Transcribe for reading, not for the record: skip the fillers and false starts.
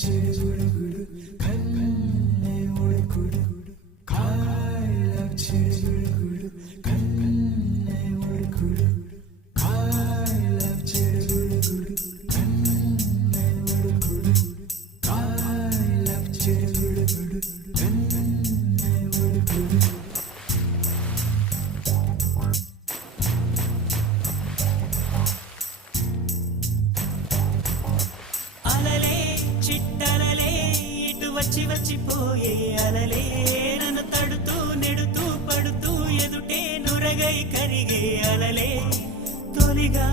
చిడుగుడు కన్నే ఉడుకుడు I love చిడుగుడు కన్నే ఉడుకుడు I love చిడుగుడు కన్నే ఉడుకుడు I love చిడుగుడు కన్నే ఉడుకుడు చిట్టలలే ఇటు వచ్చి వచ్చిపోయే అలలే నన్ను తడుతూ నెడుతూ పడుతూ ఎదుటే నురగై కరిగే అలలే తొలిగా